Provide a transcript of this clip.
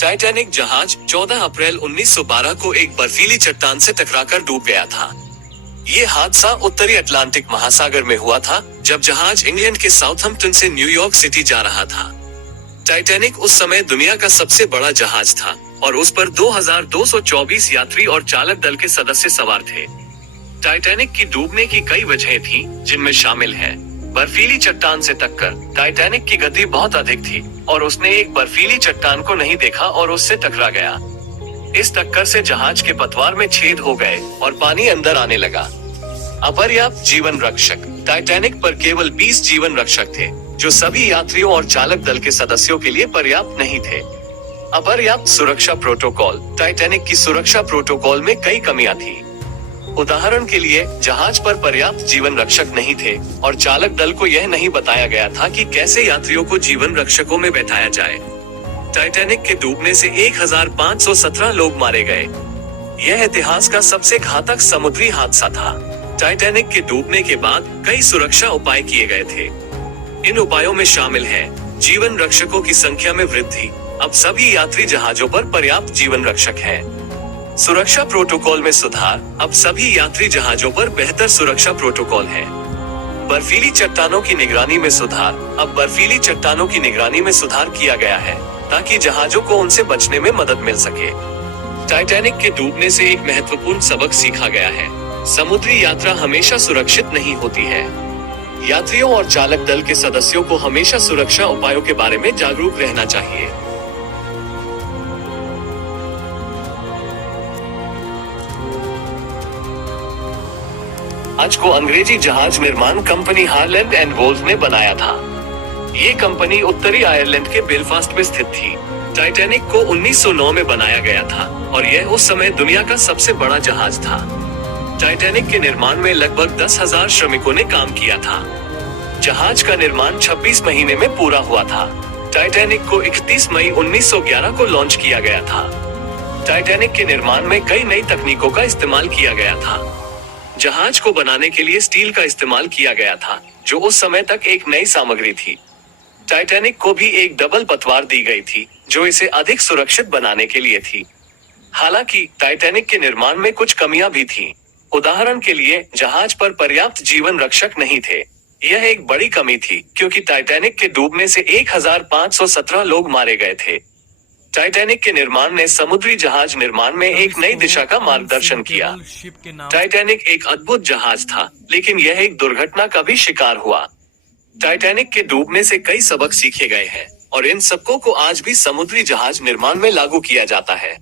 Titanic जहाज 14 अप्रैल 1912 को एक बर्फीली चट्टान से टकराकर डूब गया था। ये हादसा उत्तरी अटलांटिक महासागर में हुआ था, जब जहाज इंग्लैंड के साउथहम्पटन से न्यूयॉर्क सिटी जा रहा था। टाइटैनिक उस समय दुनिया का सबसे बड़ा जहाज था और उस पर 2224 यात्री और चालक दल के सदस्य सवार थे। टाइटैनिक की डूबने की कई वजहें थीं, जिनमें शामिल है बर्फीली चट्टान से टक्कर। टाइटैनिक की गति बहुत अधिक थी और उसने एक बर्फीली चट्टान को नहीं देखा और उससे टकरा गया। इस टक्कर से जहाज के पतवार में छेद हो गए और पानी अंदर आने लगा। अपर्याप्त जीवन रक्षक। टाइटैनिक पर केवल 20 जीवन रक्षक थे, जो सभी यात्रियों और चालक दल के सदस्यों के लिए पर्याप्त नहीं थे। अपर्याप्त सुरक्षा प्रोटोकॉल। टाइटैनिक की सुरक्षा प्रोटोकॉल में कई कमियां थी। उदाहरण के लिए, जहाज पर पर्याप्त जीवन रक्षक नहीं थे और चालक दल को यह नहीं बताया गया था कि कैसे यात्रियों को जीवन रक्षकों में बैठाया जाए। टाइटैनिक के डूबने से 1517 लोग मारे गए। यह इतिहास का सबसे घातक समुद्री हादसा था। टाइटैनिक के डूबने के बाद कई सुरक्षा उपाय किए गए थे। इन उपायों में शामिल हैं जीवन रक्षकों की संख्या में वृद्धि। अब सभी यात्री जहाजों पर पर्याप्त जीवन रक्षक हैं। सुरक्षा प्रोटोकॉल में सुधार। अब सभी यात्री जहाजों पर बेहतर सुरक्षा प्रोटोकॉल है। बर्फीली चट्टानों की निगरानी में सुधार। अब बर्फीली चट्टानों की निगरानी में सुधार किया गया है ताकि जहाजों को उनसे बचने में मदद मिल सके। टाइटैनिक के डूबने से एक महत्वपूर्ण सबक सीखा गया है। समुद्री यात्रा हमेशा सुरक्षित नहीं होती है। यात्रियों और चालक दल के सदस्यों को हमेशा सुरक्षा उपायों के बारे में जागरूक रहना चाहिए। आज को अंग्रेजी जहाज निर्माण कंपनी हारलैंड एंड वोल्फ ने बनाया था। ये कंपनी उत्तरी आयरलैंड के बेलफास्ट में स्थित थी। टाइटैनिक को 1909 में बनाया गया था और यह उस समय दुनिया का सबसे बड़ा जहाज था। टाइटैनिक के निर्माण में लगभग 10,000 श्रमिकों ने काम किया था। जहाज का निर्माण 26 महीने में पूरा हुआ था। टाइटैनिक को 31 मई 1911 को लॉन्च किया गया था। टाइटैनिक के निर्माण में कई नई तकनीकों का इस्तेमाल किया गया था। जहाज को बनाने के लिए स्टील का इस्तेमाल किया गया था, जो उस समय तक एक नई सामग्री थी। टाइटैनिक को भी एक डबल पतवार दी गई थी, जो इसे अधिक सुरक्षित बनाने के लिए थी। हालांकि टाइटैनिक के निर्माण में कुछ कमियां भी थीं। उदाहरण के लिए, जहाज पर पर्याप्त जीवन रक्षक नहीं थे। यह एक बड़ी कमी थी, क्योंकि टाइटैनिक के डूबने से 1517 लोग मारे गए थे। टाइटैनिक के निर्माण ने समुद्री जहाज निर्माण में एक नई दिशा का मार्गदर्शन किया। टाइटैनिक एक अद्भुत जहाज था, लेकिन यह एक दुर्घटना का भी शिकार हुआ। टाइटैनिक के डूबने से कई सबक सीखे गए हैं और इन सबकों को आज भी समुद्री जहाज निर्माण में लागू किया जाता है।